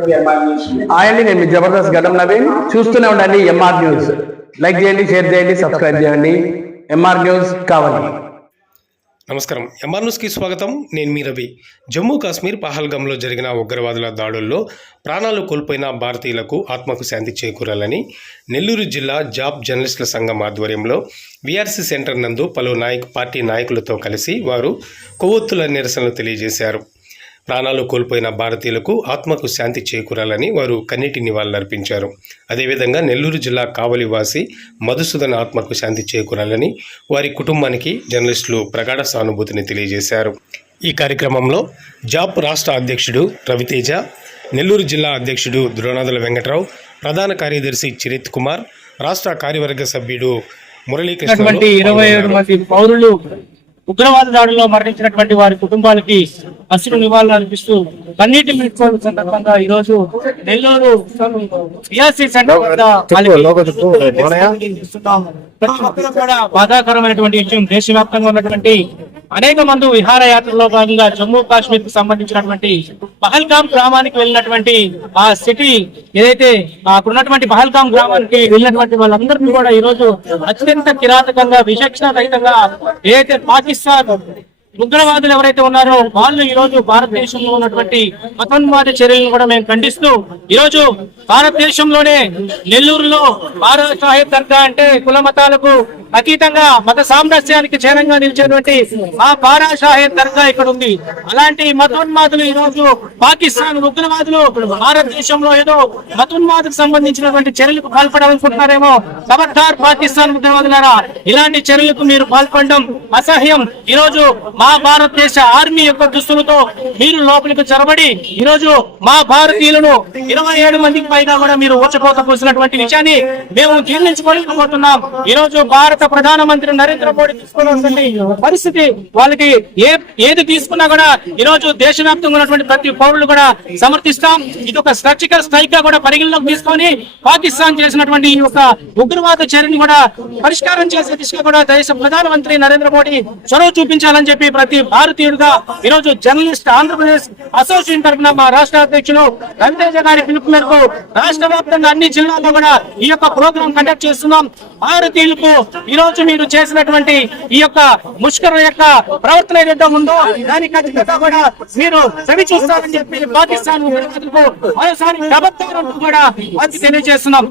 Hi అండి, నేను మీ జబర్దస్త్ గడ్డం నవీన్. చూస్తూనే ఉండండి ఎంఆర్ న్యూస్. లైక్ చేయండి, షేర్ చేయండి, సబ్స్క్రైబ్ చేయండి. ఎంఆర్ న్యూస్ కావాలి. నమస్కారం. ఎంఆర్ న్యూస్కి స్వాగతం. నేను మీ రవి. జమ్మూ కాశ్మీర్ పహల్గామ్లో జరిగిన ఉగ్రవాదుల దాడుల్లో ప్రాణాలు కోల్పోయిన భారతీయులకు ఆత్మకు శాంతి చేకూరాలని నెల్లూరు జిల్లా జాబ్ జర్నలిస్టుల సంఘం ఆధ్వర్యంలో వీఆర్సీ సెంటర్ నందు పలు పార్టీ నాయకులతో కలిసి వారు కొవ్వొత్తుల నిరసనలు తెలియజేశారు. ప్రాణాలు కోల్పోయిన భారతీయులకు ఆత్మకు శాంతి చేకూరాలని వారు కన్నీటి నివాళులర్పించారు. అదేవిధంగా నెల్లూరు జిల్లా కావలివాసి మధుసూదన్ ఆత్మకు శాంతి చేకూరాలని వారి కుటుంబానికి జర్నలిస్టులు ప్రగాఢ సానుభూతిని తెలియజేశారు. ఈ కార్యక్రమంలో జాబ్ రాష్ట్ర అధ్యక్షుడు రవితేజ, నెల్లూరు జిల్లా అధ్యక్షుడు ద్రోణాదుల వెంకట్రావు, ప్రధాన కార్యదర్శి చిరిత్ కుమార్, రాష్ట్ర కార్యవర్గ సభ్యుడు మురళీకృష్ణ, 27 మంది పౌరులు ఉగ్రవాద దాడుల్లో మరణించినటువంటి వారి కుటుంబాలకి అసలు నివాళులు అర్పిస్తూ కన్నీటి మిట్కోలు సందర్భంగా ఈ రోజు నెల్లూరు వీఆర్సీ సెంటర్ వద్ద ప్రతి ఒక్కరూ కూడా బాధాకరమైనటువంటి విషయం. దేశవ్యాప్తంగా ఉన్నటువంటి అనేక మంది విహారయాత్రలో భాగంగా జమ్మూ కాశ్మీర్ కు సంబంధించినటువంటి పహల్గామ్ గ్రామానికి వెళ్ళినటువంటి ఆ సిటీ ఏదైతే అక్కడున్నటువంటి పహల్గామ్ గ్రామానికి వెళ్ళినటువంటి వాళ్ళందరినీ కూడా ఈ రోజు అత్యంత కిరాతకంగా విచక్షణ రహితంగా ఏదైతే పాకిస్తాన్ ఉగ్రవాదులు ఎవరైతే ఉన్నారో వాళ్ళు ఈ రోజు భారతదేశంలో ఉన్నటువంటి మతోన్మాద చర్యలను కూడా మేము ఖండిస్తూ ఈ రోజు భారతదేశంలోనే నెల్లూరులో భారత సాహిబ్ దర్గా అంటే కుల మతాలకు అతీతంగా మత సామరస్యానికి చేరంగా నిలిచేటువంటి ఆ బారా సాహెబ్ దర్గా ఇక్కడ ఉంది. అలాంటి మతోన్మాదులు ఈ రోజు పాకిస్తాన్ ఉగ్రవాదులు భారతదేశంలో ఏదో మతోన్మాదకు సంబంధించినటువంటి చర్యలకు పాల్పడాలనుకుంటున్నారేమో. ఖబర్దార్ పాకిస్తాన్ ఉగ్రవాదులారా, ఇలాంటి చర్యలకు మీరు పాల్పడడం అసహ్యం. ఈ రోజు మా భారతదేశ ఆర్మీ యొక్క దుస్తులతో మీరు లోపలికి చొరబడి ఈ రోజు మా భారతీయులను 27 మందికి పైగా కూడా మీరు ఊచకోత పోసినటువంటి విషయాన్ని మేము జీర్ణించుకోలేకపోతున్నాం. ఈ రోజు భారత ప్రధానమంత్రి నరేంద్ర మోడీ తీసుకున్నటువంటి పరిస్థితి వాళ్ళకి ఏది తీసుకున్నా కూడా ఈ రోజు దేశవ్యాప్తంగా ఉన్నటువంటి ప్రతి పౌరులు కూడా సమర్థిస్తాం. ఇది ఒక సర్జికల్ స్ట్రైక్ గా కూడా పరిగణలోకి తీసుకొని పాకిస్తాన్ చేసినటువంటి ఈ యొక్క ఉగ్రవాద చర్యను కూడా పరిష్కారం చేసే దిశగా కూడా దేశ ప్రధానమంత్రి నరేంద్ర మోడీ చొరవ చూపించాలని చెప్పి ప్రతి భారతీయుడుగా ఈ రోజు జర్నలిస్ట్ ఆంధ్రప్రదేశ్ అసోసియేషన్ తరఫున మా రాష్ట్ర అధ్యక్షులు రవితేజ గారి పిలుపు మేరకు రాష్ట్ర వ్యాప్తంగా అన్ని జిల్లాల్లో కూడా ఈ యొక్క ప్రోగ్రాం కండక్ట్ చేస్తున్నాం. భారతీయులకు ఈ రోజు మీరు చేసినటువంటి ఈ యొక్క ముష్కర యొక్క ప్రవర్తన ఏదైతే ఉందో దానికి ఖచ్చితంగా కూడా మీరు సరి చూస్తారని చెప్పి పాకిస్తాన్ మరోసారి కూడా తెలియజేస్తున్నాం.